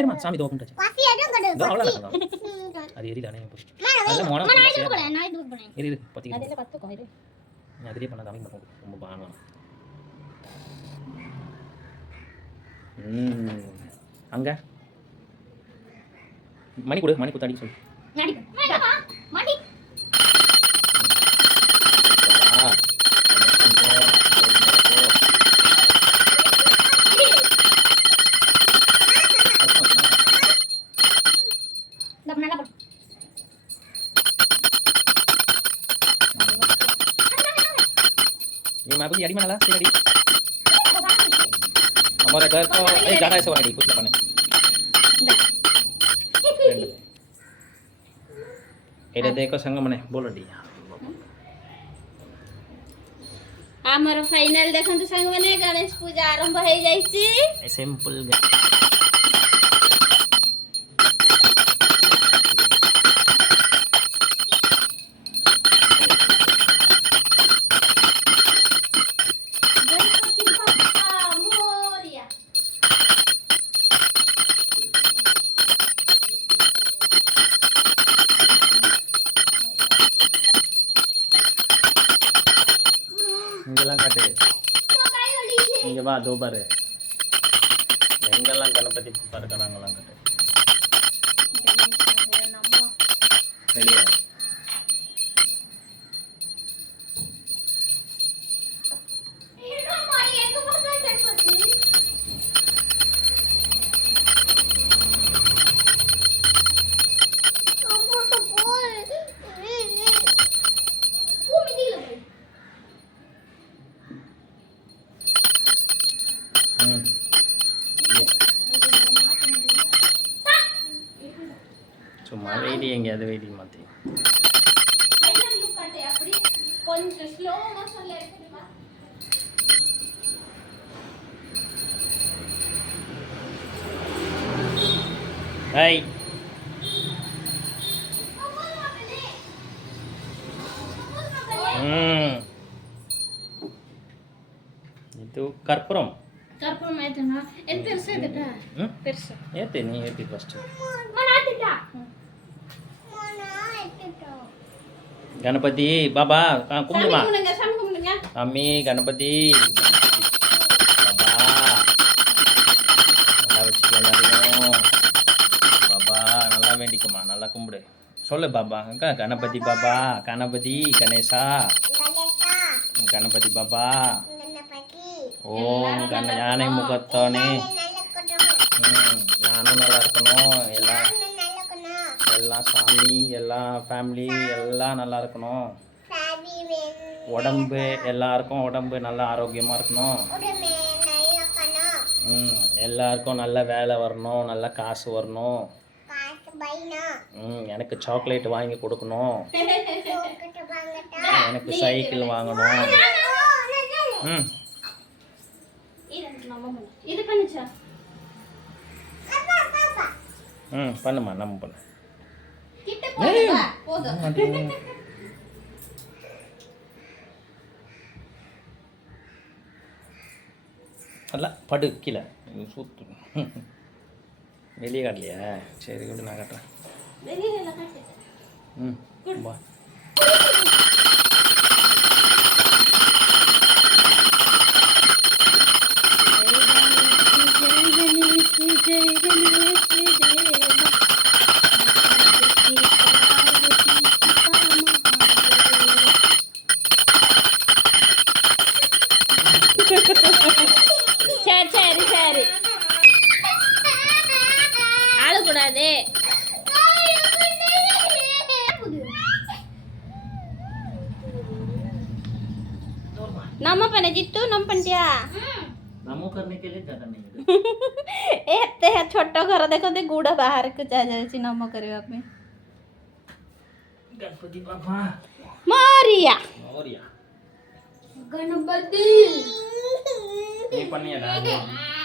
இருமா சாமி தோ பண்ணிட்டாச்சு அது எரியல இரு பத்தி அதிலே பண்ண சாமி ரொம்ப பானம் அங்க மணி கொடு மணி குத்தாடி சொல்லு மணி मापुजी अड़ी मनाला से अड़ी हमारे घर तो ए ज्यादा ऐसे वाली कुछ लपने एडे देखो संग मने बोलो डी हमर फाइनल देखन तो संग मने गणेश पूजा आरंभ हो जाई छी सिंपल இங்கெல்லாம் காட்டு இங்கே வா தோ பாரு எங்கெல்லாம் கணபதி பறக்கிறாங்களாம் காட்டு வெளியே சும்மா வெயிடி எங்கேயாவது வெயிடி மாற்றி கொஞ்சம் ஸ்லோ மோஷன்ல எடுத்துமா ஹாய் ಇದು ಕರ್ಪೂರಂ ಕರ್ಪೂರಂ ಆಯ್ತನಾ ಎಂತ ಪೆರ್ಸ ಇದಟ ಪೆರ್ಸ ಏತೆ ನೀ ಏತಿ ಫಸ್ಟ್ ಮನಾತಿಟ ಗಣಪತಿ ಬಾಬಾ ಕುಂಬುಮಾ சாமி கும்பிடுங்க சாமி கணபதி பாபா நல்லா வச்சுக்கலாம் பாபா நல்லா வேண்டிக்குமா நல்லா கும்பிடு சொல்லு பாபா அக்கா கணபதி பாபா கணபதி கணேசா கணபதி பாபா ஓம் யானை முகத்தோனே நானும் நல்லா இருக்கணும் எல்லாம் சாமி எல்லாம் ஃபேமிலி எல்லாம் நல்லா இருக்கணும் உடம்பு எல்லாருக்கும் உடம்பு நல்லா ஆரோக்கியமாக இருக்கணும் எல்லாருக்கும் நல்ல வேலை வரணும் நல்ல காசு வரணும் எனக்கு சாக்லேட் வாங்கி கொடுக்கணும் எனக்கு சைக்கிள் வாங்கணும் இது பண்ணுச்சா பண்ணுமா நம்ம பண்ணு கிட்ட போடுங்க போதும் அல்ல படு கீழே சூத்து வெளியே காட்டலையா சரி கூட நான் காட்டுறேன் வெளியில காட்டு வா சரி சரி அழக்கூடாது नम पने जितू नम पंटिया नमो करने के लिए ज्यादा नहीं है एते है छोटो घर देखो ते गुड़ा बाहर को जा जाय नम करबा पे गणपति बाबा मोरिया मोरिया गणपति ये पन्नी है